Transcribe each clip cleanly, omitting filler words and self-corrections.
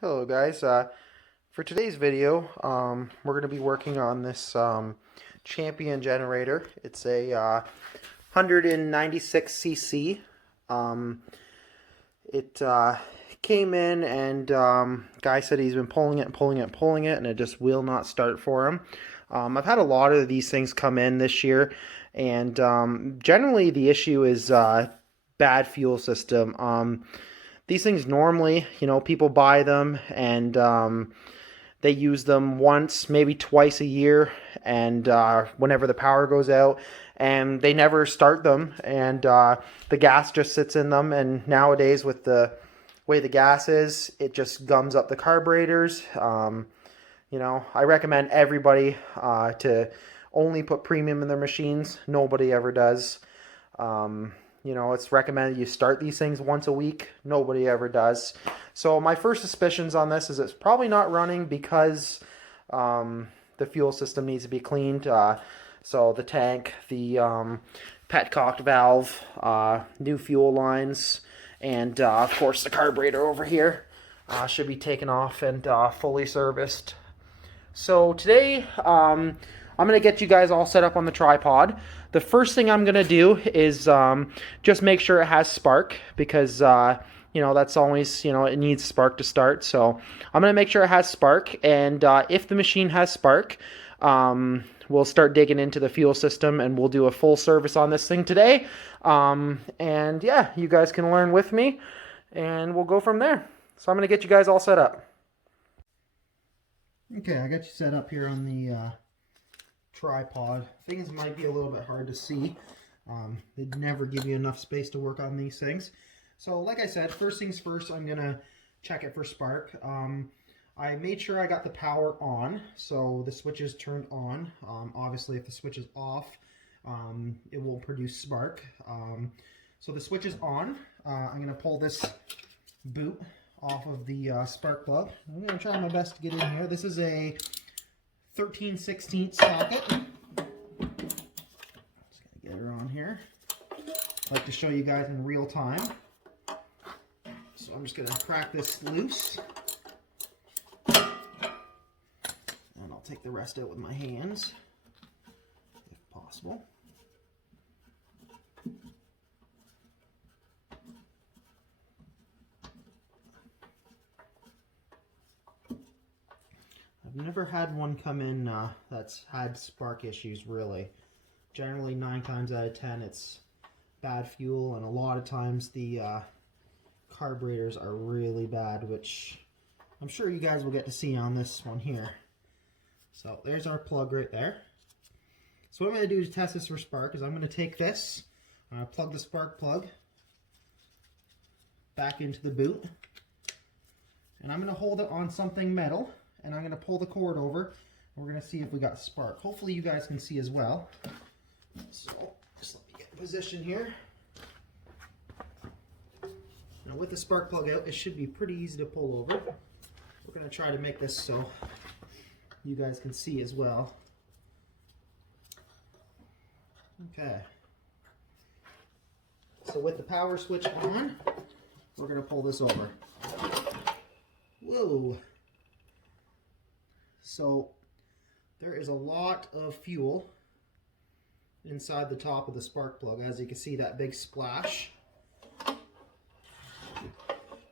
Hello guys, for today's video we're going to be working on this Champion generator. It's a 196cc. It came in and guy said he's been pulling it and it just will not start for him. I've had a lot of these things come in this year, and generally the issue is bad fuel system. These things normally, people buy them and they use them once, maybe twice a year, and whenever the power goes out, and they never start them, and the gas just sits in them. And nowadays, with the way the gas is, it just gums up the carburetors. I recommend everybody to only put premium in their machines. Nobody ever does. It's recommended you start these things once a week. Nobody ever does. So my first suspicions on this is it's probably not running because the fuel system needs to be cleaned. So the tank, the petcock valve, new fuel lines, and of course the carburetor over here should be taken off and fully serviced. So today I'm going to get you guys all set up on the tripod. The first thing I'm going to do is just make sure it has spark, because that's always, it needs spark to start. So I'm going to make sure it has spark, and if the machine has spark, we'll start digging into the fuel system and we'll do a full service on this thing today. And yeah, you guys can learn with me and we'll go from there. So I'm going to get you guys all set up. Okay, I got you set up here on the tripod. Things might be a little bit hard to see. They'd never give you enough space to work on these things. So like I said, first things first, I'm gonna check it for spark. I made sure I got the power on, so the switch is turned on. Obviously if the switch is off, it will produce spark. So the switch is on. I'm gonna pull this boot off of the spark plug. I'm gonna try my best to get in here. This is a 13/16 socket. Just gotta get her on here. I like to show you guys in real time. So I'm just gonna crack this loose. And I'll take the rest out with my hands, if possible. I've never had one come in that's had spark issues, really. Generally 9 times out of 10 it's bad fuel, and a lot of times the carburetors are really bad, which I'm sure you guys will get to see on this one here. So there's our plug right there. So what I'm going to do to test this for spark is I'm going to take this, plug the spark plug back into the boot, and I'm going to hold it on something metal. And I'm going to pull the cord over. We're going to see if we got spark. Hopefully you guys can see as well. So just let me get in position here. Now with the spark plug out, it should be pretty easy to pull over. We're going to try to make this so you guys can see as well. Okay. So with the power switch on, we're going to pull this over. Whoa. So there is a lot of fuel inside the top of the spark plug. As you can see, that big splash,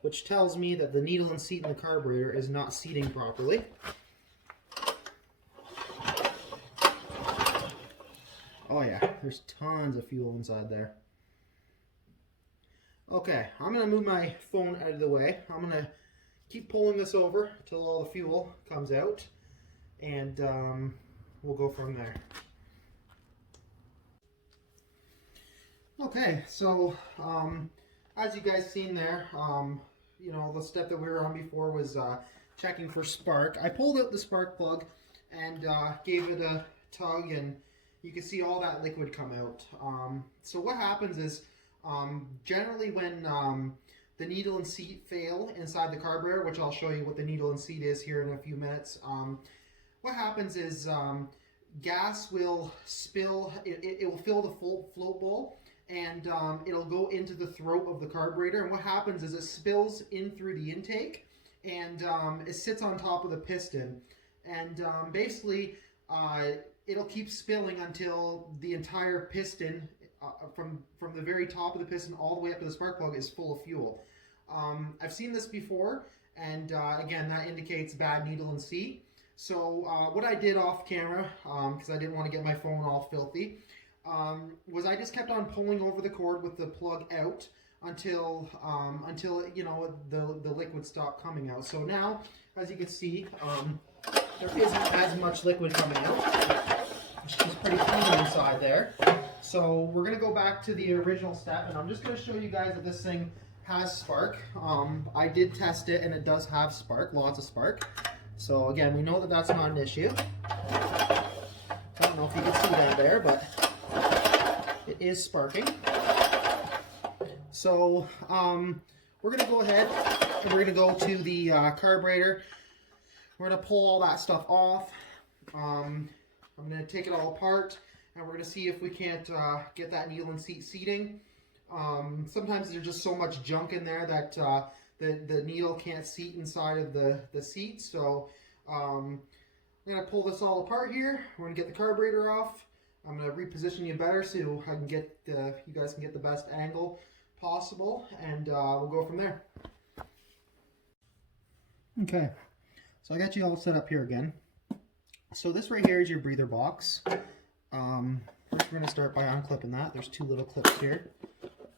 which tells me that the needle and seat in the carburetor is not seating properly. Oh yeah, there's tons of fuel inside there. Okay, I'm going to move my phone out of the way. I'm going to keep pulling this over until all the fuel comes out. And we'll go from there. Okay, so as you guys seen there, the step that we were on before was checking for spark. I pulled out the spark plug and gave it a tug, and you can see all that liquid come out. So what happens is generally when the needle and seat fail inside the carburetor, which I'll show you what the needle and seat is here in a few minutes, what happens is gas will spill, it will fill the float bowl, and it'll go into the throat of the carburetor, and what happens is it spills in through the intake and it sits on top of the piston. And basically, it'll keep spilling until the entire piston, from the very top of the piston all the way up to the spark plug, is full of fuel. I've seen this before, and again, that indicates bad needle and seat. So what I did off camera, because I didn't want to get my phone all filthy, was I just kept on pulling over the cord with the plug out until you know, the liquid stopped coming out. So now, as you can see, there isn't as much liquid coming out. She's pretty clean inside there. So we're gonna go back to the original step, and I'm just gonna show you guys that this thing has spark. I did test it, and it does have spark, lots of spark. So again, we know that that's not an issue. I don't know if you can see that there, but it is sparking. So we're gonna go ahead and we're gonna go to the carburetor. We're gonna pull all that stuff off. I'm gonna take it all apart, and we're gonna see if we can't get that needle and seat seating. Sometimes there's just so much junk in there that the needle can't seat inside of the seat. So I'm gonna pull this all apart here. We're gonna get the carburetor off. I'm gonna reposition you better so I can get you guys can get the best angle possible, and we'll go from there. Okay, so I got you all set up here again. So this right here is your breather box. First we're going to start by unclipping that. There's two little clips here.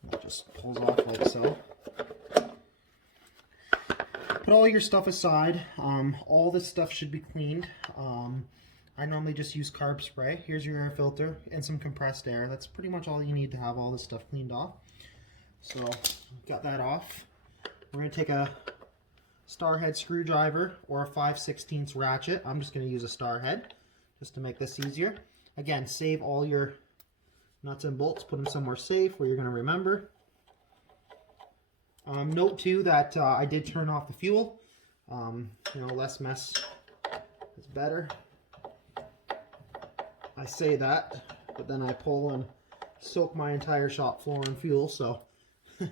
That just pulls off like so. Put all your stuff aside. All this stuff should be cleaned. I normally just use carb spray. Here's your air filter and some compressed air. That's pretty much all you need to have all this stuff cleaned off. So got that off. We're going to take a star head screwdriver or a 5/16 ratchet. I'm just going to use a star head just to make this easier. Again, save all your nuts and bolts, put them somewhere safe where you're going to remember. Note too that I did turn off the fuel. You know, less mess is better. I say that, but then I pull and soak my entire shop floor in fuel, so we're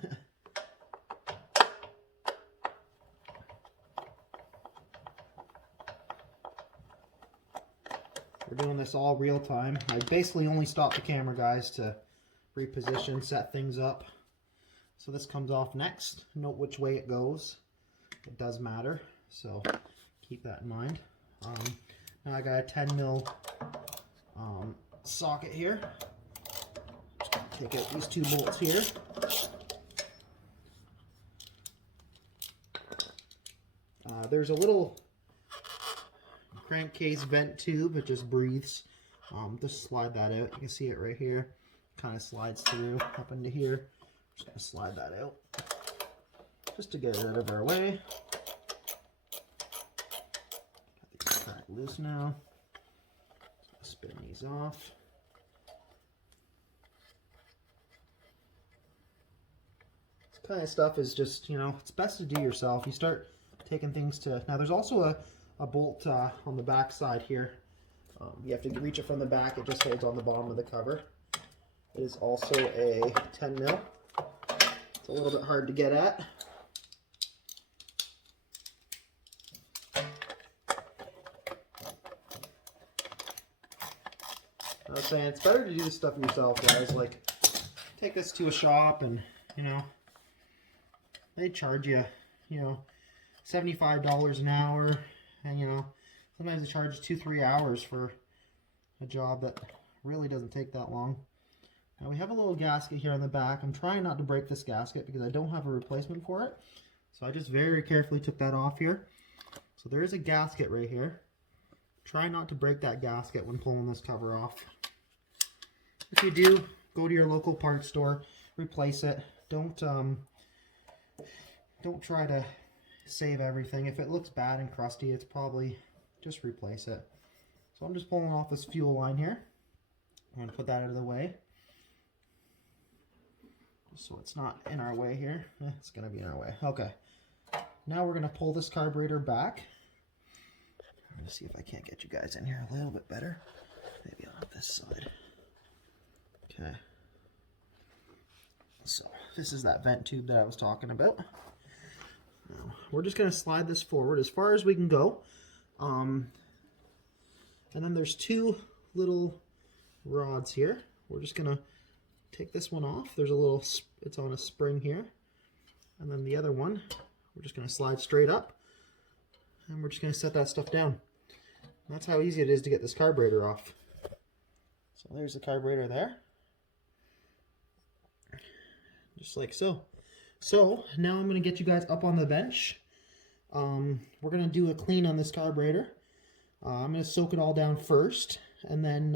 doing this all real time. I basically only stopped the camera, guys, to reposition, set things up. So this comes off next. Note which way it goes. It does matter, so keep that in mind. Now I got a 10 mil socket here. Take out these two bolts here. There's a little crankcase vent tube. It just breathes. Just slide that out. You can see it right here. Kind of slides through up into here. Just gonna slide that out just to get it out of our way. Got these cracked loose now. So spin these off. This kind of stuff is just, you know, it's best to do yourself. You start taking things to, now there's also a bolt on the back side here. You have to reach it from the back. It just holds on the bottom of the cover. It is also a 10 mil. It's a little bit hard to get at. I was saying, it's better to do this stuff yourself, guys. Like, take this to a shop and, you know, they charge you, you know, $75 an hour, and, you know, sometimes they charge 2-3 hours for a job that really doesn't take that long. Now we have a little gasket here on the back. I'm trying not to break this gasket because I don't have a replacement for it. So I just very carefully took that off here. So there is a gasket right here. Try not to break that gasket when pulling this cover off. If you do, go to your local parts store, replace it. Don't try to save everything. If it looks bad and crusty, it's probably just replace it. So I'm just pulling off this fuel line here. I'm going to put that out of the way, just so it's not in our way here. It's going to be in our way. Okay. Now we're going to pull this carburetor back. I'm going to see if I can't get you guys in here a little bit better. Maybe on this side. Okay. So this is that vent tube that I was talking about. Now, we're just going to slide this forward as far as we can go. And then there's two little rods here. We're just going to take this one off. There's a little, it's on a spring here. And then the other one, we're just going to slide straight up. And we're just going to set that stuff down. And that's how easy it is to get this carburetor off. So there's the carburetor there. Just like so. So now I'm going to get you guys up on the bench. We're going to do a clean on this carburetor. I'm going to soak it all down first, and then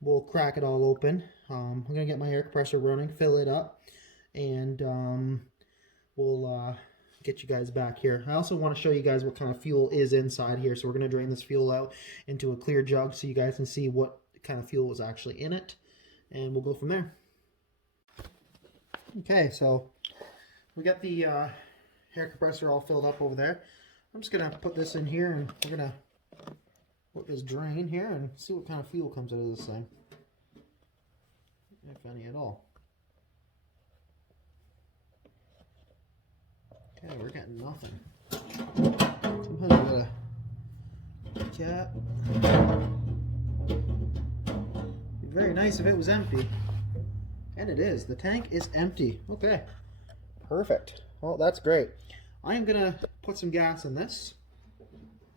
we'll crack it all open. I'm going to get my air compressor running, fill it up, and we'll get you guys back here. I also want to show you guys what kind of fuel is inside here. So we're going to drain this fuel out into a clear jug so you guys can see what kind of fuel was actually in it, and we'll go from there. Okay, so we got the air compressor all filled up over there. I'm just going to put this in here, and we're going to put this drain here and see what kind of fuel comes out of this thing, if any at all. Okay, we're getting nothing. Sometimes we gotta cap. It'd be very nice if it was empty. And it is. The tank is empty. Okay. Perfect. Well, that's great. I am gonna put some gas in this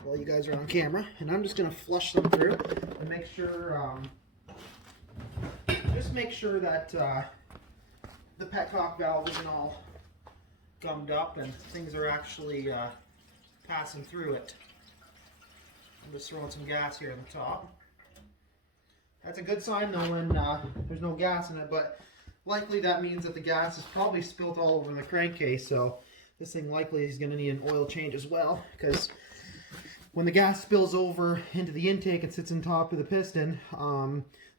while you guys are on camera, and I'm just gonna flush them through and make sure, just make sure that the petcock valve isn't all gummed up and things are actually passing through it. I'm just throwing some gas here on the top. That's a good sign though when there's no gas in it, but likely that means that the gas is probably spilled all over the crankcase, so this thing likely is going to need an oil change as well, because when the gas spills over into the intake and sits on top of the piston,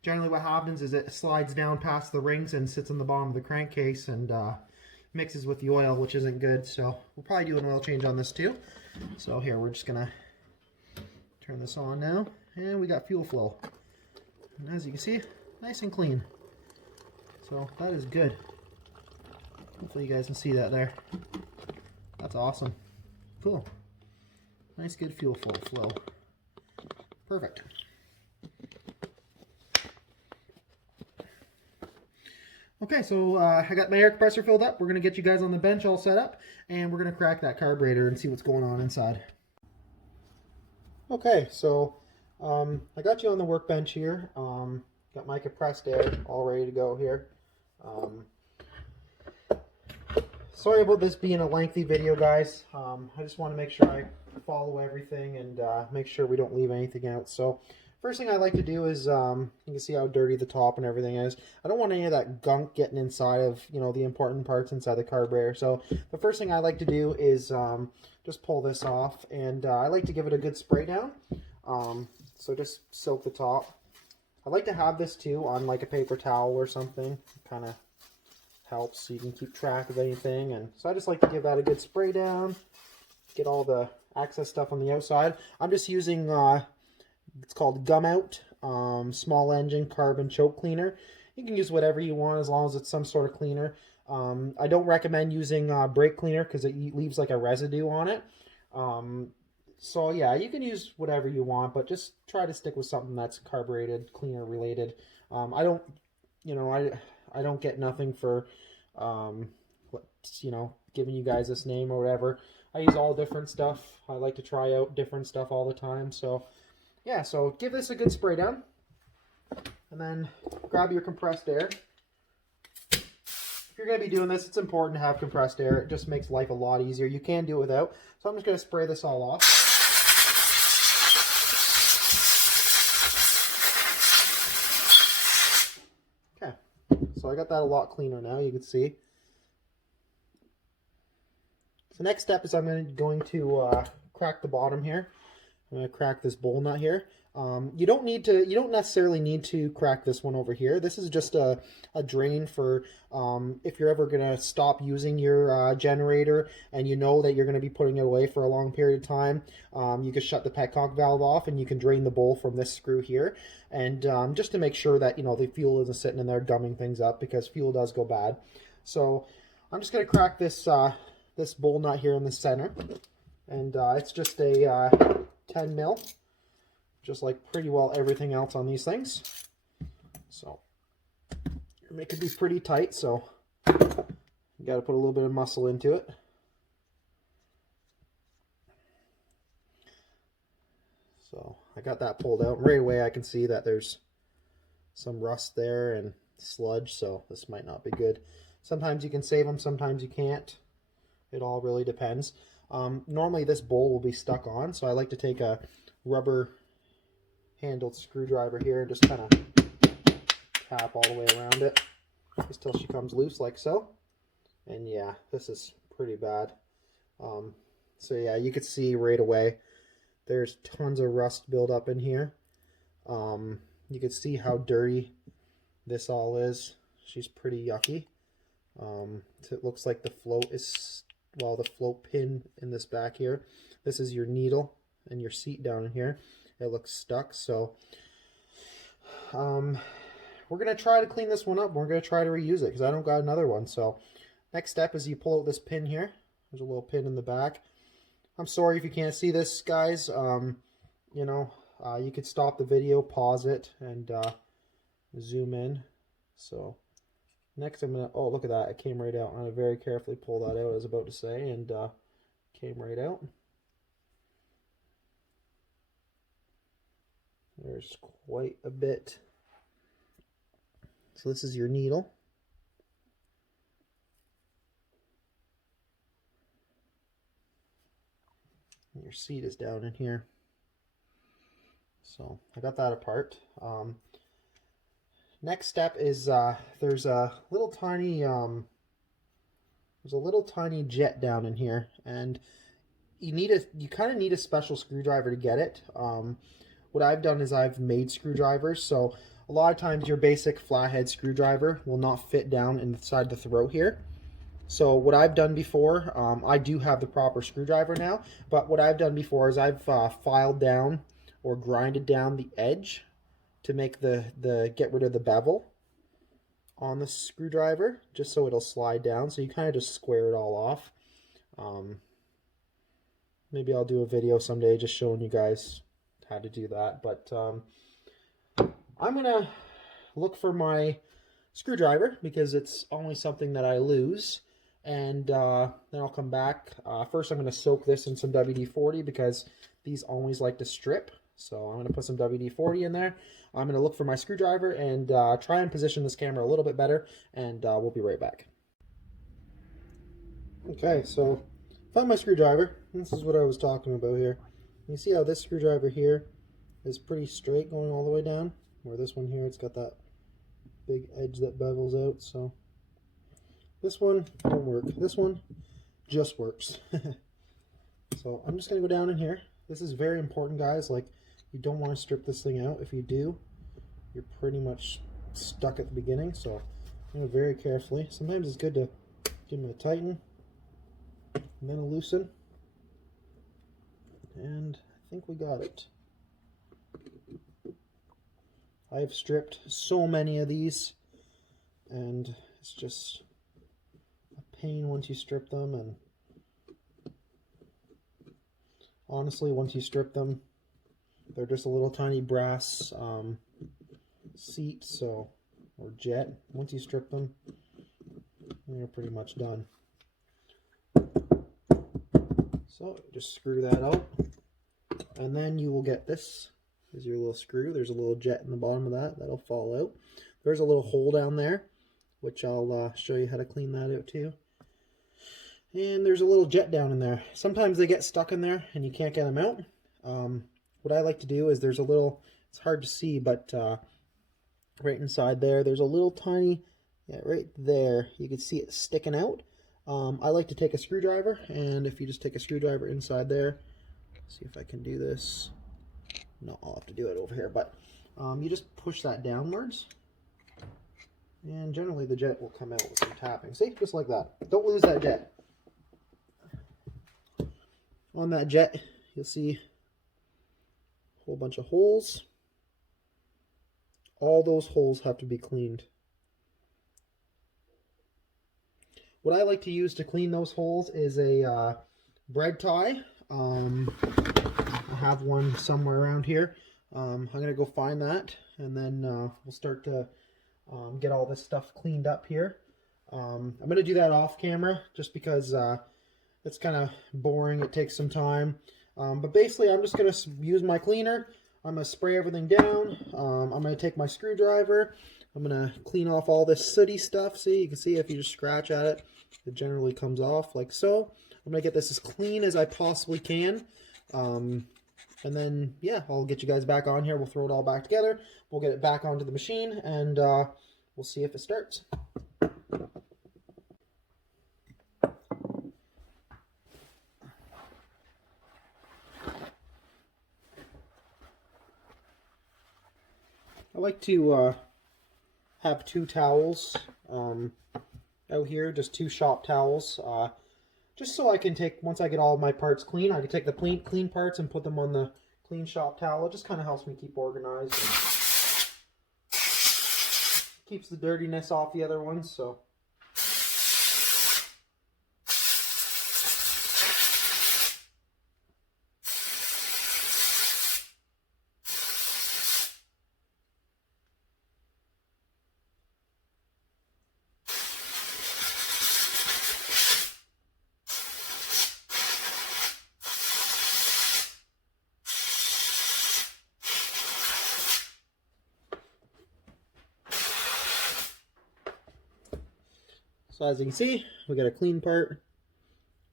generally what happens is it slides down past the rings and sits on the bottom of the crankcase and mixes with the oil, which isn't good. So we'll probably do an oil change on this too. So here, we're just gonna turn this on now, and we got fuel flow. And as you can see, nice and clean. So that is good. Hopefully you guys can see that there. That's awesome. Cool. Nice, good fuel flow. Perfect. Okay, so I got my air compressor filled up. We're going to get you guys on the bench all set up, and we're going to crack that carburetor and see what's going on inside. Okay, so I got you on the workbench here. Got my compressed air all ready to go here. Sorry about this being a lengthy video, guys. I just want to make sure I follow everything and make sure we don't leave anything out. So first thing I like to do is, you can see how dirty the top and everything is. I don't want any of that gunk getting inside of, you know, the important parts inside the carburetor. So the first thing I like to do is just pull this off, and I like to give it a good spray down. So just soak the top. I like to have this too on like a paper towel or something. Kind of helps so you can keep track of anything. And so I just like to give that a good spray down. Get all the excess stuff on the outside. I'm just using it's called Gum Out small engine carbon choke cleaner. You can use whatever you want as long as it's some sort of cleaner. I don't recommend using brake cleaner because it leaves like a residue on it. So yeah, you can use whatever you want, but just try to stick with something that's carbureted, cleaner related. I don't, you know, I don't get nothing for, you know, giving you guys this name or whatever. I use all different stuff. I like to try out different stuff all the time. So yeah, so give this a good spray down, and then grab your compressed air. If you're going to be doing this, it's important to have compressed air. It just makes life a lot easier. You can do it without. So I'm just going to spray this all off. Okay, so I got that a lot cleaner now, you can see. So next step is I'm going to crack the bottom here. I'm going to crack this bowl nut here. You don't necessarily need to crack this one over here. This is just a drain for if you're ever going to stop using your generator and you know that you're going to be putting it away for a long period of time. You can shut the petcock valve off and you can drain the bowl from this screw here. And just to make sure that, you know, the fuel isn't sitting in there gumming things up, because fuel does go bad. So I'm just going to crack this this bowl nut here in the center. And it's just a 10 mil, just like pretty well everything else on these things. So it could be pretty tight, so you got to put a little bit of muscle into it. So I got that pulled out. Right away I can see that there's some rust there and sludge, so this might not be good. Sometimes you can save them, sometimes you can't. It all really depends. Normally this bowl will be stuck on, so I like to take a rubber handled screwdriver here and just kind of tap all the way around it just till she comes loose like so. And yeah, this is pretty bad. So yeah, you could see right away there's tons of rust build up in here. You can see how dirty this all is. She's pretty yucky. It looks like the float is, well, the float pin in this back here. This is your needle and your seat down in here. It looks stuck, so we're going to try to clean this one up. We're going to try to reuse it because I don't got another one. So next step is you pull out this pin here. There's a little pin in the back. I'm sorry if you can't see this, guys. You know, you could stop the video, pause it, and zoom in. So next I'm going to, oh, look at that. It came right out. I'm going to very carefully pull that out, I was about to say, and came right out. There's quite a bit. So this is your needle. And your seat is down in here. So I got that apart. Next step is there's a little tiny jet down in here, and you kind of need a special screwdriver to get it. What I've done is I've made screwdrivers, so a lot of times your basic flathead screwdriver will not fit down inside the throat here. So what I've done before, I do have the proper screwdriver now, but what I've done before is I've filed down or grinded down the edge to make the get rid of the bevel on the screwdriver, just so it'll slide down. So you kind of just square it all off. Maybe I'll do a video someday just showing you guys how to do that, but I'm gonna look for my screwdriver because it's only something that I lose, and then I'll come back. First I'm going to soak this in some WD-40 because these always like to strip, so I'm going to put some WD-40 in there. I'm going to look for my screwdriver and try and position this camera a little bit better, and we'll be right back. Okay, so found my screwdriver. This is what I was talking about here. You see how this screwdriver here is pretty straight going all the way down, where this one here, it's got that big edge that bevels out. So this one don't work. This one just works. So I'm just going to go down in here. This is very important, guys. Like, you don't want to strip this thing out. If you do, you're pretty much stuck at the beginning. So I'm going to very carefully. Sometimes it's good to give them a tighten and then a loosen. And I think we got it. I've stripped so many of these, and it's just a pain once you strip them. And honestly, once you strip them, they're just a little tiny brass seat, so, or jet. Once you strip them, you're pretty much done. So just screw that out, and then you will get this. Is your little screw. There's a little jet in the bottom of that. That'll fall out. There's a little hole down there, which I'll show you how to clean that out too. And there's a little jet down in there. Sometimes they get stuck in there and you can't get them out. What I like to do is there's a little, it's hard to see, but right inside there, there's a little tiny, yeah, right there, you can see it sticking out. I like to take a screwdriver, and if you just take a screwdriver inside there, see if I can do this. No, I'll have to do it over here, but you just push that downwards, and generally the jet will come out with some tapping. See, just like that. Don't lose that jet. On that jet, you'll see a whole bunch of holes. All those holes have to be cleaned. what I like to use to clean those holes is a bread tie. I have one somewhere around here. I'm going to go find that, and then we'll start to get all this stuff cleaned up here. I'm going to do that off camera just because it's kind of boring. It takes some time. But basically, I'm just going to use my cleaner. I'm going to spray everything down. I'm going to take my screwdriver. I'm going to clean off all this sooty stuff. See, you can see if you just scratch at it, it generally comes off like so. I'm going to get this as clean as I possibly can. And then, yeah, I'll get you guys back on here. We'll throw it all back together. We'll get it back onto the machine, and we'll see if it starts. I like to have 2 towels out here, just 2 shop towels, just so I can take, once I get all of my parts clean, I can take the clean parts and put them on the clean shop towel. It just kind of helps me keep organized and keeps the dirtiness off the other ones. So as you can see, we got a clean part,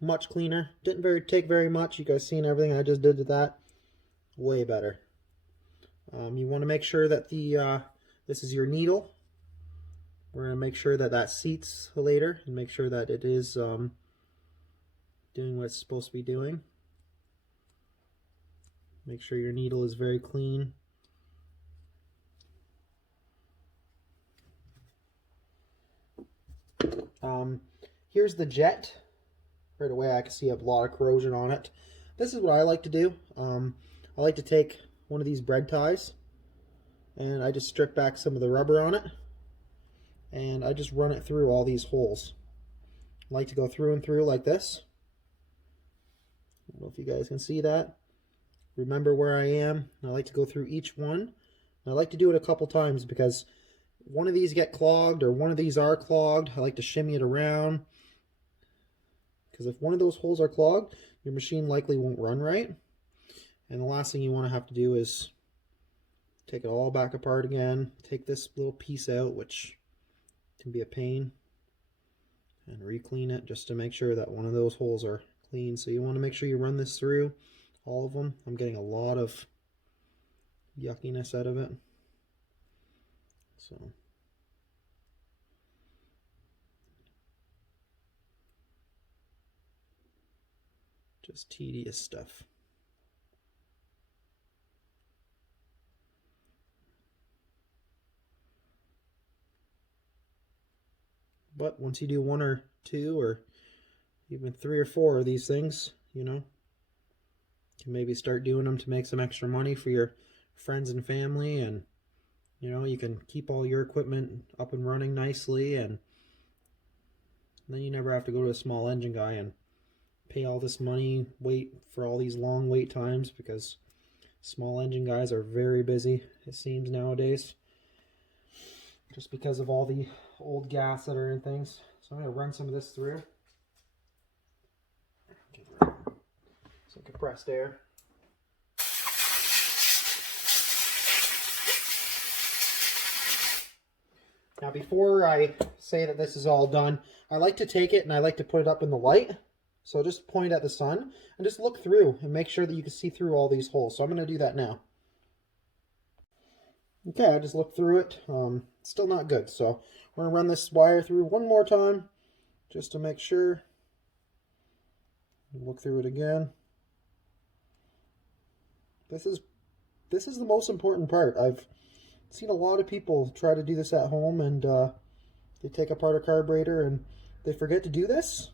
much cleaner. Didn't take very much. You guys seen everything I just did to that? Way better. You want to make sure that this is your needle. We're going to make sure that that seats later and make sure that it is doing what it's supposed to be doing. Make sure your needle is very clean. Here's the jet. Right away I can see a lot of corrosion on it. This is what I like to do. I like to take one of these bread ties and I just strip back some of the rubber on it and I just run it through all these holes. I like to go through and through like this. I don't know if you guys can see that. Remember where I am. I like to go through each one. I like to do it a couple times because one of these get clogged or one of these are clogged. I like to shimmy it around because if one of those holes are clogged, your machine likely won't run right. And the last thing you want to have to do is take it all back apart again, take this little piece out, which can be a pain, and re-clean it just to make sure that one of those holes are clean. So you want to make sure you run this through all of them. I'm getting a lot of yuckiness out of it. So just tedious stuff. But once you do 1 or 2 or even 3 or 4 of these things, you know, you can maybe start doing them to make some extra money for your friends and family, and you know, you can keep all your equipment up and running nicely, and then you never have to go to a small engine guy and pay all this money, wait for all these long wait times, because small engine guys are very busy, it seems, nowadays, just because of all the old gas that are in things. So I'm going to run some of this through. Give her some compressed air. Now before I say that this is all done, I like to take it and I like to put it up in the light. So just point at the sun and just look through and make sure that you can see through all these holes. So I'm going to do that now. Okay, I just looked through it. Still not good. So we're going to run this wire through one more time just to make sure. Look through it again. This is the most important part. I've seen a lot of people try to do this at home, and they take apart a carburetor and they forget to do this.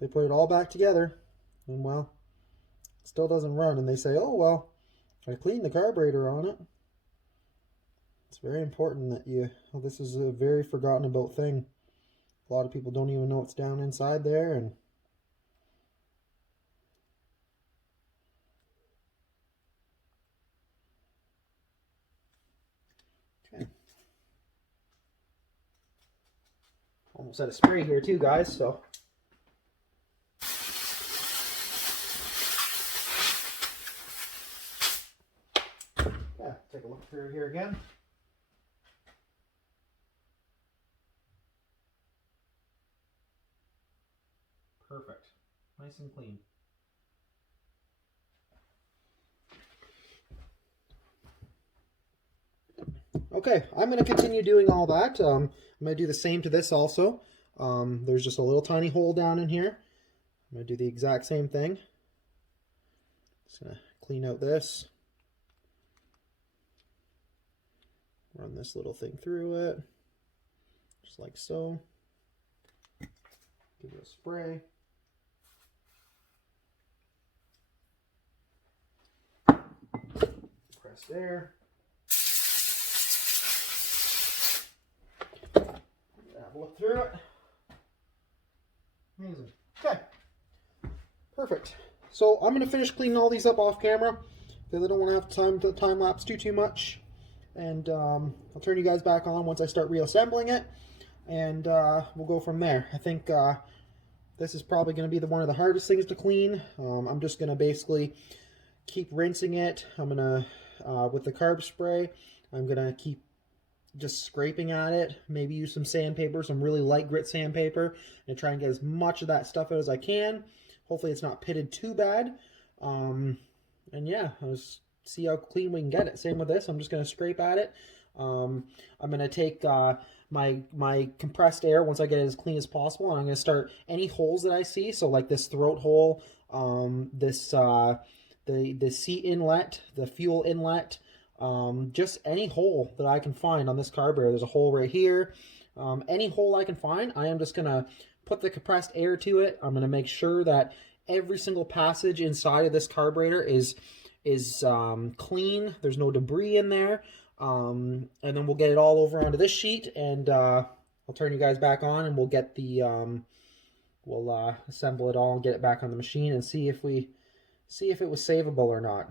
They put it all back together, and well, it still doesn't run, and they say, oh well, I cleaned the carburetor on it. It's very important that this is a very forgotten about thing. A lot of people don't even know what's down inside there. And okay. Almost out of spray here too, guys, so yeah, take a look through here again. Perfect. Nice and clean. Okay, I'm going to continue doing all that. I'm going to do the same to this also. There's just a little tiny hole down in here. I'm going to do the exact same thing. Just going to clean out this. Run this little thing through it. Just like so. Give it a spray. Press there. Have a look through it. Amazing. Okay. Perfect. So I'm going to finish cleaning all these up off camera because I don't want to have time to time lapse too much. And I'll turn you guys back on once I start reassembling it. And we'll go from there. I think this is probably going to be one of the hardest things to clean. I'm just going to basically keep rinsing it. I'm going to, with the carb spray, I'm going to keep just scraping at it, maybe use some sandpaper, some really light grit sandpaper, and try and get as much of that stuff out as I can. Hopefully it's not pitted too bad. And yeah, let's see how clean we can get it. Same with this, I'm just going to scrape at it. I'm going to take my compressed air once I get it as clean as possible, and I'm going to start any holes that I see. So like this throat hole, the seat inlet, the fuel inlet, just any hole that I can find on this carburetor. There's a hole right here. Any hole I can find, I am just going to put the compressed air to it. I'm going to make sure that every single passage inside of this carburetor is clean. There's no debris in there. And then we'll get it all over onto this sheet, and I'll turn you guys back on, and we'll get the we'll assemble it all and get it back on the machine and see if it was savable or not.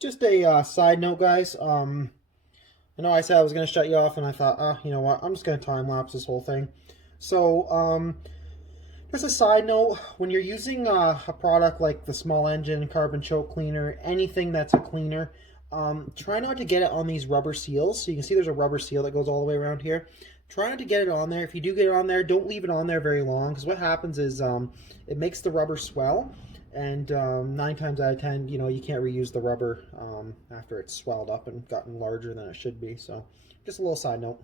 Just a side note, guys. I know I said I was going to shut you off, and I thought, you know what, I'm just going to time-lapse this whole thing. So, just a side note, when you're using a product like the small engine carbon choke cleaner, anything that's a cleaner, try not to get it on these rubber seals. So you can see there's a rubber seal that goes all the way around here. Try not to get it on there. If you do get it on there, don't leave it on there very long, because what happens is it makes the rubber swell. And 9 times out of 10, you know, you can't reuse the rubber after it's swelled up and gotten larger than it should be. So just a little side note.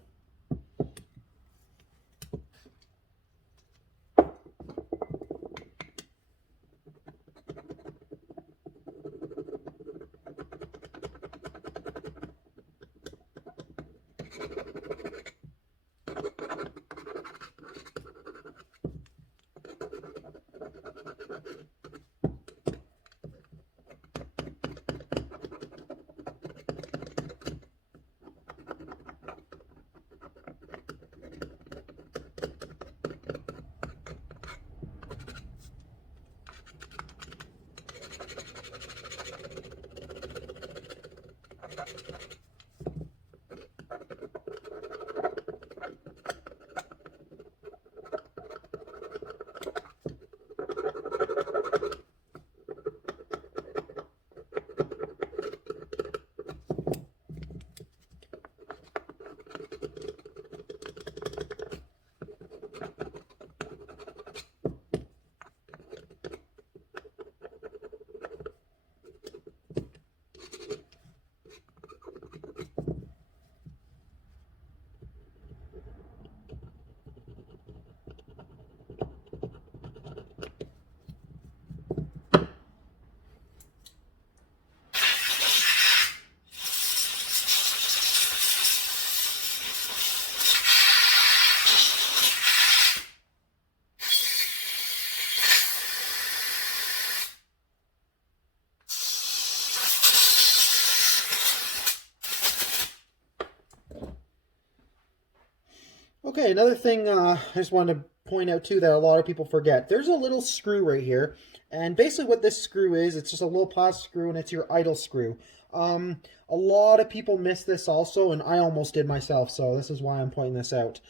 Okay, another thing I just wanted to point out too that a lot of people forget. There's a little screw right here, and basically what this screw is, it's just a little plastic screw, and it's your idle screw. A lot of people miss this also, and I almost did myself, so this is why I'm pointing this out.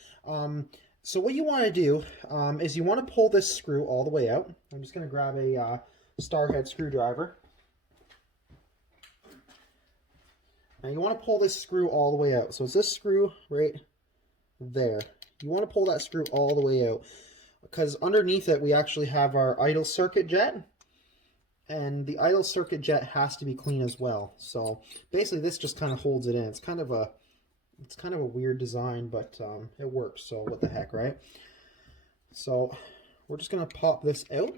So what you want to do is you want to pull this screw all the way out. I'm just going to grab a star head screwdriver. Now you want to pull this screw all the way out. So it's this screw right there. You want to pull that screw all the way out, because underneath it we actually have our idle circuit jet, and the idle circuit jet has to be clean as well. So basically this just kind of holds it in. It's kind of a weird design, but it works, so what the heck, right? So we're just going to pop this out.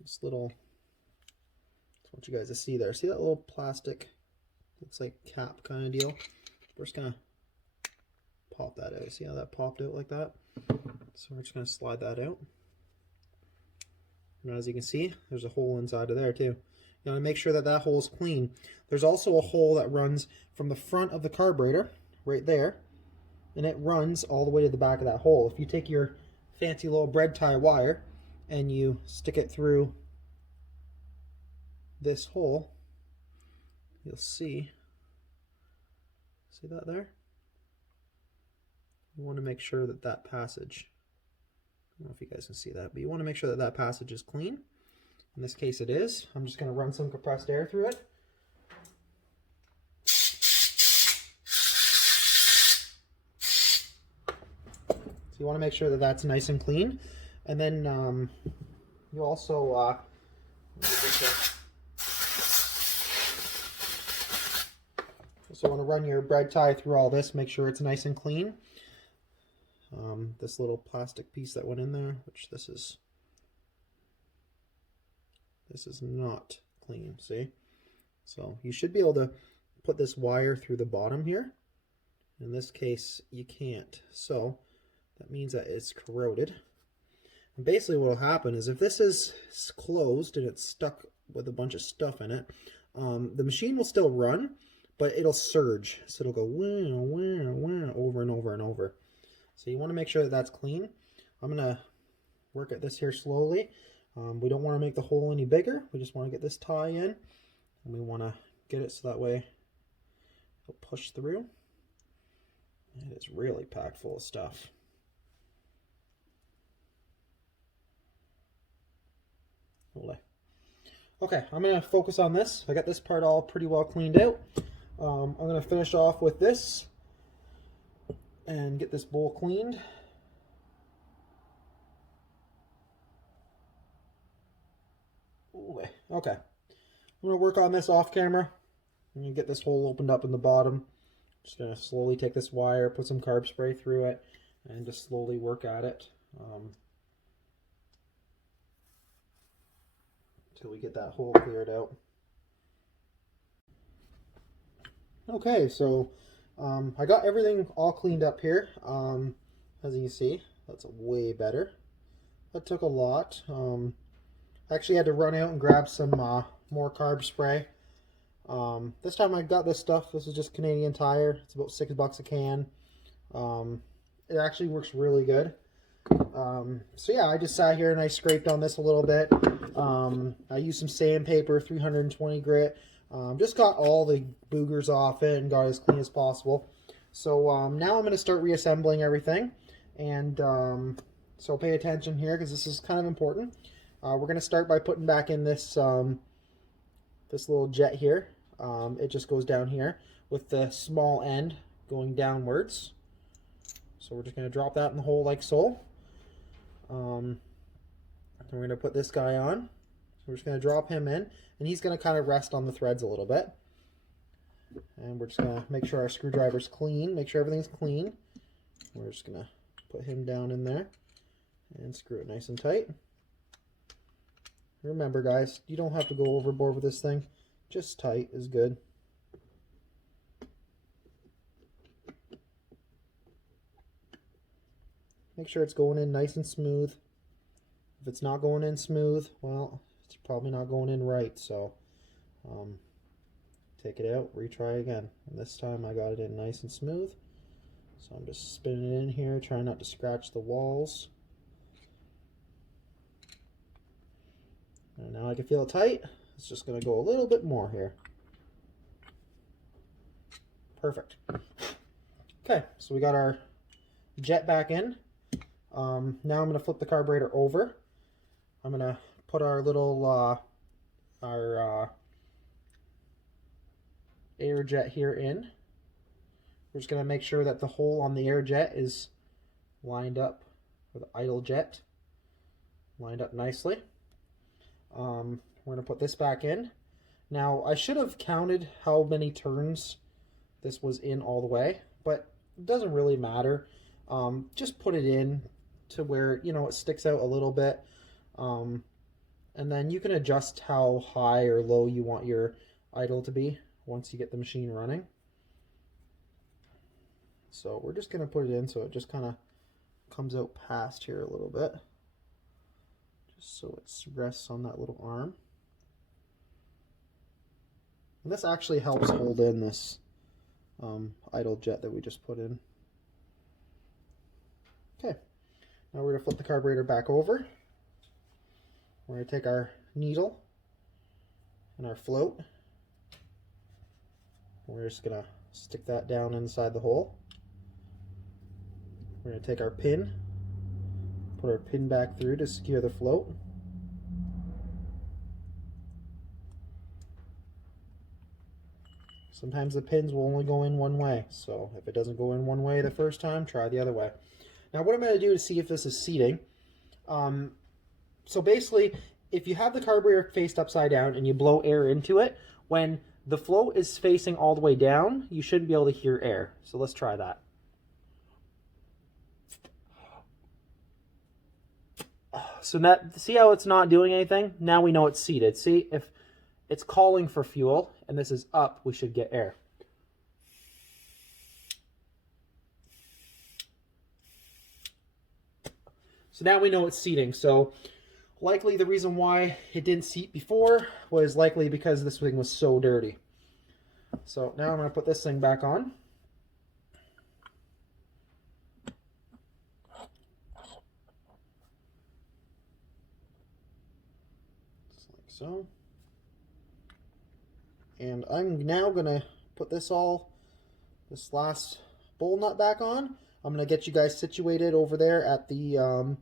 This little, I want you guys to see there. See that little plastic, looks like cap kind of deal? We're just going to pop that out. See how that popped out like that? So we're just going to slide that out. And as you can see, there's a hole inside of there too. You want to make sure that that hole is clean. There's also a hole that runs from the front of the carburetor, right there, and it runs all the way to the back of that hole. If you take your fancy little bread tie wire and you stick it through this hole, you'll see that there? You want to make sure that that passage, I don't know if you guys can see that, but you want to make sure that that passage is clean. In this case it is. I'm just going to run some compressed air through it. So you want to make sure that that's nice and clean. And then you also want to run your bread tie through all this, make sure it's nice and clean. This little plastic piece that went in there, which this is not clean, see? So you should be able to put this wire through the bottom here. In this case, you can't. So that means that it's corroded. And basically what will happen is if this is closed and it's stuck with a bunch of stuff in it, the machine will still run, but it'll surge. So it'll go wah, wah, wah, over and over and over. So you want to make sure that that's clean. I'm going to work at this here slowly. We don't want to make the hole any bigger. We just want to get this tie in, and we want to get it so that way it'll push through. And it's really packed full of stuff. Okay, I'm going to focus on this. I got this part all pretty well cleaned out. I'm going to finish off with this and get this bowl cleaned. Okay, I'm going to work on this off camera. I'm going to get this hole opened up in the bottom. Just going to slowly take this wire, put some carb spray through it, and just slowly work at it until we get that hole cleared out. Okay, so I got everything all cleaned up here. As you can see, that's way better. That took a lot. I actually had to run out and grab some more carb spray. This time I got this stuff. This is just Canadian Tire. It's about $6 a can. It actually works really good. So yeah, I just sat here and I scraped on this a little bit. I used some sandpaper, 320 grit. Just got all the boogers off it and got it as clean as possible. So now I'm going to start reassembling everything. And so pay attention here because this is kind of important. We're going to start by putting back in this, this little jet here. It just goes down here with the small end going downwards. So we're just going to drop that in the hole like so. Then we're going to put this guy on. So we're just going to drop him in, and he's going to kind of rest on the threads a little bit. And we're just going to make sure our screwdriver's clean, make sure everything's clean. We're just going to put him down in there and screw it nice and tight. Remember, guys, you don't have to go overboard with this thing. Just tight is good. Make sure it's going in nice and smooth. If it's not going in smooth, well, it's probably not going in right. So take it out, retry again. And this time I got it in nice and smooth. So I'm just spinning it in here, trying not to scratch the walls. And now I can feel it tight. It's just going to go a little bit more here. Perfect. Okay, so we got our jet back in. Now I'm going to flip the carburetor over. I'm going to put our little air jet here in. We're just going to make sure that the hole on the air jet is lined up, or the idle jet lined up nicely. We're going to put this back in. Now I should have counted how many turns this was in all the way, but it doesn't really matter. Just put it in to where, you know, it sticks out a little bit, and then you can adjust how high or low you want your idle to be once you get the machine running. So we're just going to put it in so it just kind of comes out past here a little bit, just so it rests on that little arm. And this actually helps hold in this idle jet that we just put in. Okay, now we're going to flip the carburetor back over. We're going to take our needle and our float. We're just going to stick that down inside the hole. We're going to take our pin, put our pin back through to secure the float. Sometimes the pins will only go in one way, so if it doesn't go in one way the first time, try the other way. Now what I'm going to do to see if this is seating, so basically if you have the carburetor faced upside down and you blow air into it, when the float is facing all the way down, you shouldn't be able to hear air. So let's try that. So that, see how it's not doing anything? Now we know it's seated. See, if it's calling for fuel and this is up, we should get air. So now we know it's seating. So likely the reason why it didn't seat before was likely because this thing was so dirty. So now I'm going to put this thing back on. Just like so. And I'm now going to put this last bowl nut back on. I'm going to get you guys situated over there at the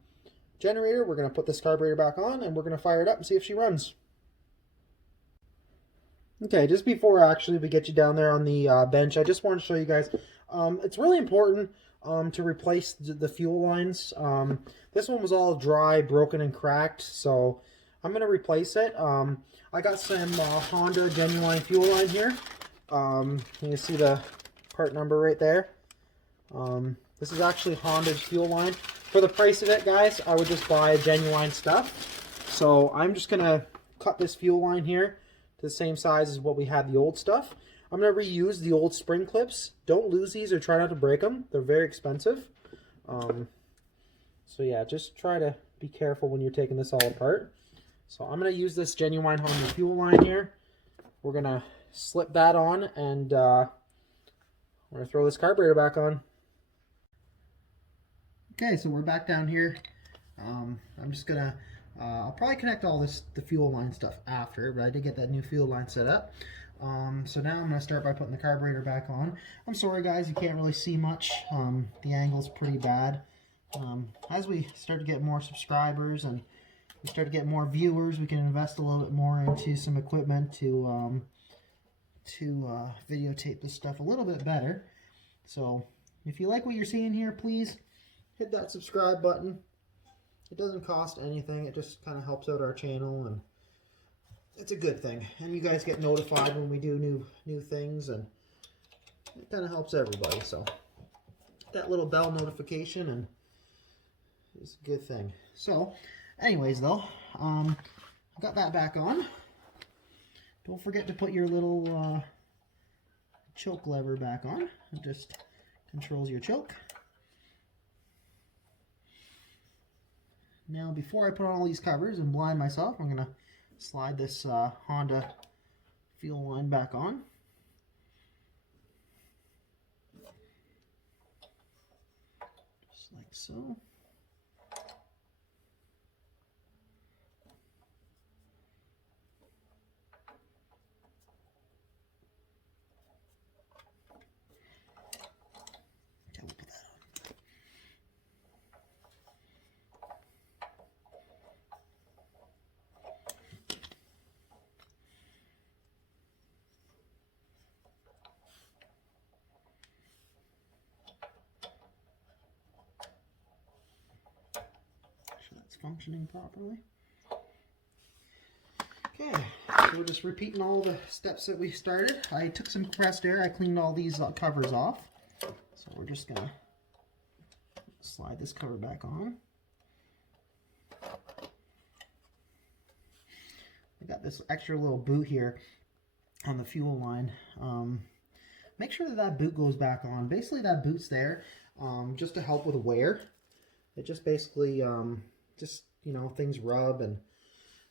generator. We're going to put this carburetor back on and we're going to fire it up and see if she runs. Okay, just before actually we get you down there on the bench, I just want to show you guys, it's really important to replace the fuel lines. This one was all dry, broken, and cracked, so I'm going to replace it. I got some Honda genuine fuel line here. You see the part number right there. This is actually Honda's fuel line. For the price of it, guys, I would just buy genuine stuff. So I'm just going to cut this fuel line here to the same size as what we had the old stuff. I'm going to reuse the old spring clips. Don't lose these or try not to break them. They're very expensive. So yeah, just try to be careful when you're taking this all apart. So I'm going to use this genuine Honda fuel line here. We're going to slip that on and we're going to throw this carburetor back on. Okay, so we're back down here. I'm just going to I'll probably connect all the fuel line stuff after, but I did get that new fuel line set up. So now I'm going to start by putting the carburetor back on. I'm sorry guys, you can't really see much. The angle's pretty bad. As we start to get more subscribers and we start to get more viewers, we can invest a little bit more into some equipment to videotape this stuff a little bit better. So if you like what you're seeing here, please hit that subscribe button. It doesn't cost anything. It just kind of helps out our channel, and it's a good thing. And you guys get notified when we do new things, and it kind of helps everybody. So that little bell notification and it's a good thing. So anyways though, got that back on. Don't forget to put your little choke lever back on. It just controls your choke. Now before I put on all these covers and blind myself, I'm going to slide this Honda fuel line back on. Just like so. Functioning properly. Okay, so we're just repeating all the steps that we started. I took some compressed air, I cleaned all these covers off. So we're just gonna slide this cover back on. I got this extra little boot here on the fuel line. Make sure that that boot goes back on. Basically that boot's there just to help with wear. It just basically just, you know, things rub, and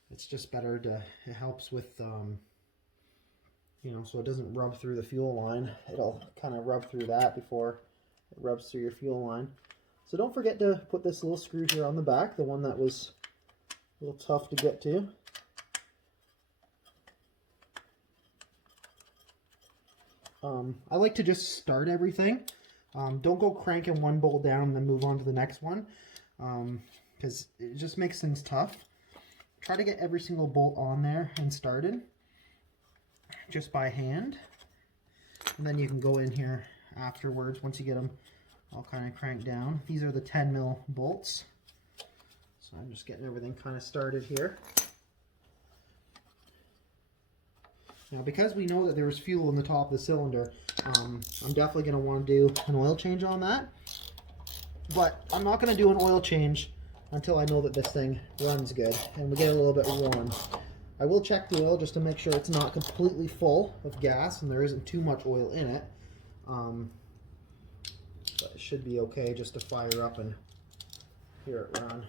it's just better to, it helps with, you know, so it doesn't rub through the fuel line. It'll kind of rub through that before it rubs through your fuel line. So don't forget to put this little screw here on the back, the one that was a little tough to get to. I like to just start everything. Don't go cranking one bolt down and then move on to the next one. Because it just makes things tough. Try to get every single bolt on there and started just by hand, and then you can go in here afterwards once you get them all kind of cranked down. These are the 10 mil bolts, so I'm just getting everything kind of started here. Now because we know that there was fuel in the top of the cylinder, I'm definitely going to want to do an oil change on that, but I'm not going to do an oil change until I know that this thing runs good and we get a little bit warm. I will check the oil just to make sure it's not completely full of gas and there isn't too much oil in it. But it should be okay just to fire up and hear it run.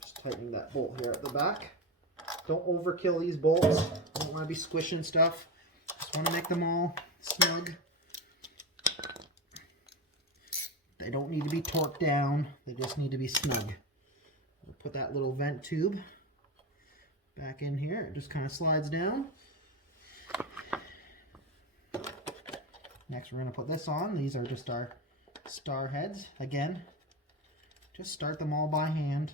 Just tightening that bolt here at the back. Don't overkill these bolts. Don't want to be squishing stuff. Just want to make them all snug. They don't need to be torqued down. They just need to be snug. We'll put that little vent tube back in here. It just kind of slides down. Next we're going to put this on. These are just our star heads. Again, just start them all by hand.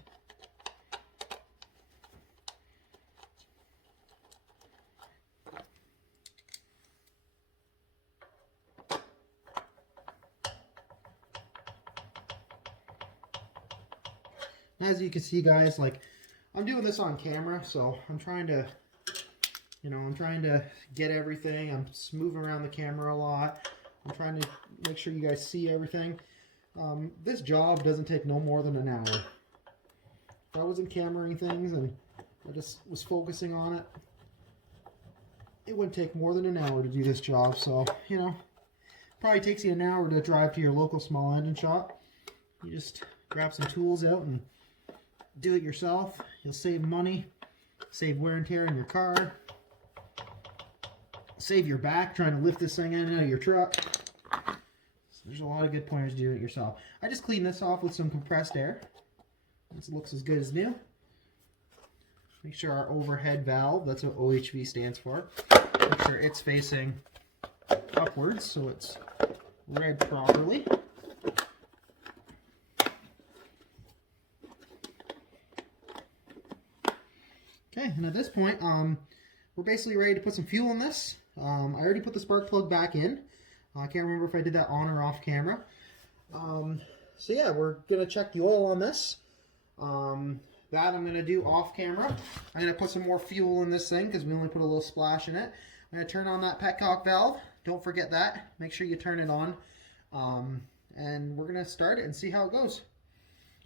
As you can see guys, like, I'm doing this on camera, so I'm trying to, you know, I'm trying to get everything. I'm moving around the camera a lot. I'm trying to make sure you guys see everything. This job doesn't take no more than an hour. If I wasn't cameraing things and I just was focusing on it, it wouldn't take more than an hour to do this job. So, you know, probably takes you an hour to drive to your local small engine shop. You just grab some tools out and do it yourself. You'll save money, save wear and tear in your car, save your back trying to lift this thing in and out of your truck. So There's a lot of good pointers to do it yourself. I just cleaned this off with some compressed air. This looks as good as new. Make sure our overhead valve, that's what OHV stands for, make sure it's facing upwards so it's read properly. Okay, and at this point, we're basically ready to put some fuel in this. I already put the spark plug back in. I can't remember if I did that on or off camera. So yeah, we're going to check the oil on this. That I'm going to do off camera. I'm going to put some more fuel in this thing because we only put a little splash in it. I'm going to turn on that petcock valve. Don't forget that. Make sure you turn it on. And we're going to start it and see how it goes.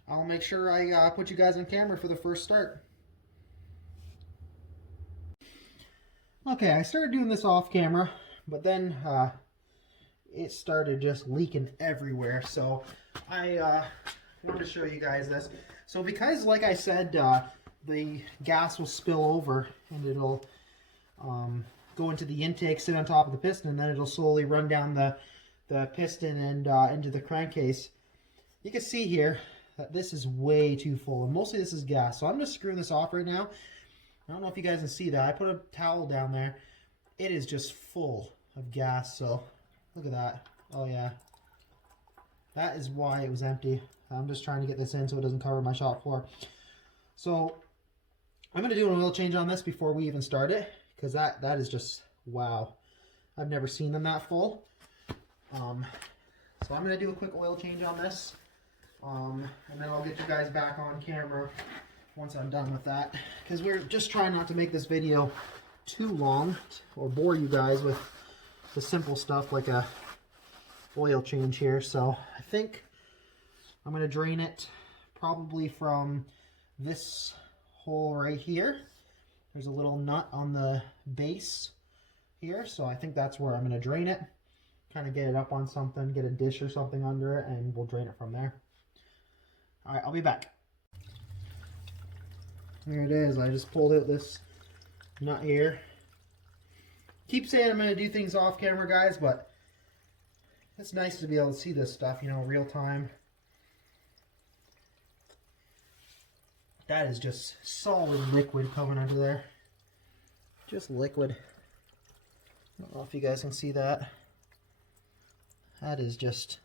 I'll make sure I put you guys on camera for the first start. Okay, I started doing this off camera, but then it started just leaking everywhere. So I wanted to show you guys this. So because, like I said, the gas will spill over and it'll go into the intake, sit on top of the piston, and then it'll slowly run down the piston and into the crankcase. You can see here that this is way too full, and mostly this is gas. So I'm just screwing this off right now. I don't know if you guys can see that. I put a towel down there. It is just full of gas, so look at that. Oh yeah. That is why it was empty. I'm just trying to get this in so it doesn't cover my shop floor. So I'm going to do an oil change on this before we even start it, because that is just, wow. I've never seen them that full. So I'm going to do a quick oil change on this, and then I'll get you guys back on camera once I'm done with that, because we're just trying not to make this video too long or bore you guys with the simple stuff like a oil change here. So I think I'm going to drain it probably from this hole right here. There's a little nut on the base here, so I think that's where I'm going to drain it. Kind of get it up on something, get a dish or something under it, and we'll drain it from there. Alright, I'll be back. There it is. I just pulled out this nut here. Keep saying I'm going to do things off camera, guys, but it's nice to be able to see this stuff, you know, real time. That is just solid liquid coming under there. Just liquid. I don't know if you guys can see that. That is just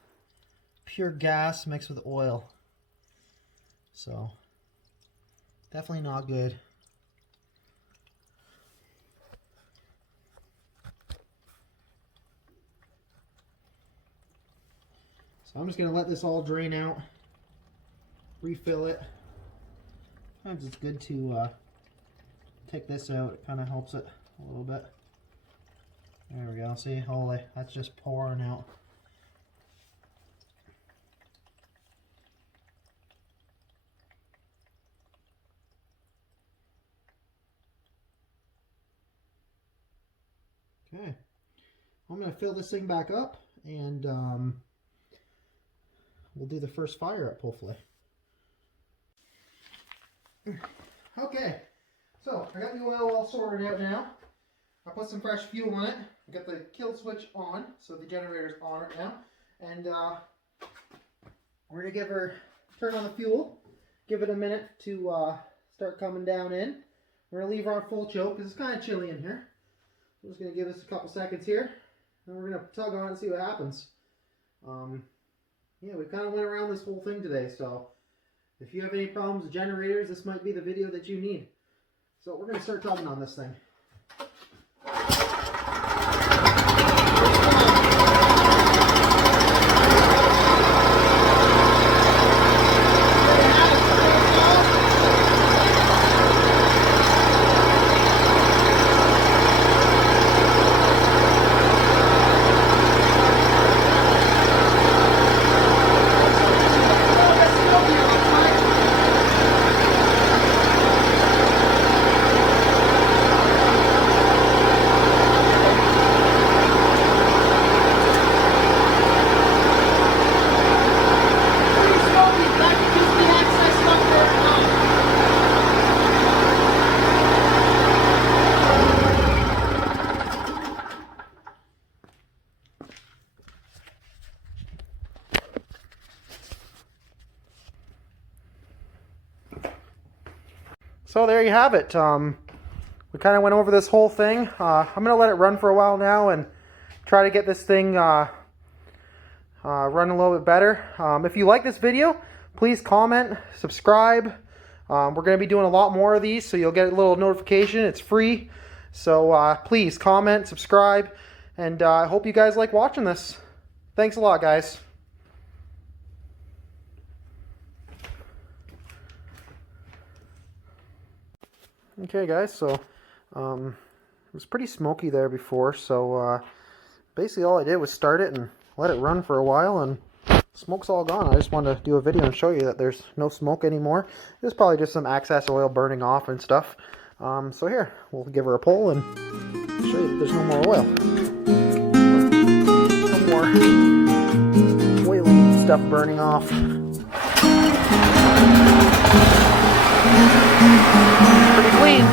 pure gas mixed with oil. So, definitely not good. So I'm just going to let this all drain out. Refill it. Sometimes it's good to take this out. It kind of helps it a little bit. There we go. See, holy, that's just pouring out. Okay, I'm going to fill this thing back up, and we'll do the first fire up, hopefully. Okay, so I got the oil all sorted out now. I put some fresh fuel in it. I got the kill switch on, so the generator's on right now. And we're going to turn on the fuel, give it a minute to start coming down in. We're going to leave her on full choke because it's kind of chilly in here. I'm just going to give this a couple seconds here, and we're going to tug on it and see what happens. Yeah, we kind of went around this whole thing today, so if you have any problems with generators, this might be the video that you need. So we're going to start tugging on this thing. So there you have it. We kind of went over this whole thing. I'm going to let it run for a while now and try to get this thing run a little bit better. If you like this video, please comment, subscribe. We're going to be doing a lot more of these, so you'll get a little notification. It's free. So please comment, subscribe, and I hope you guys like watching this. Thanks a lot, guys. Okay, guys, so it was pretty smoky there before, so basically all I did was start it and let it run for a while, and smoke's all gone. I just wanted to do a video and show you that there's no smoke anymore. It's probably just some excess oil burning off and stuff. So here, we'll give her a pull and show you that there's no more oil. No more oily stuff burning off. Pretty clean.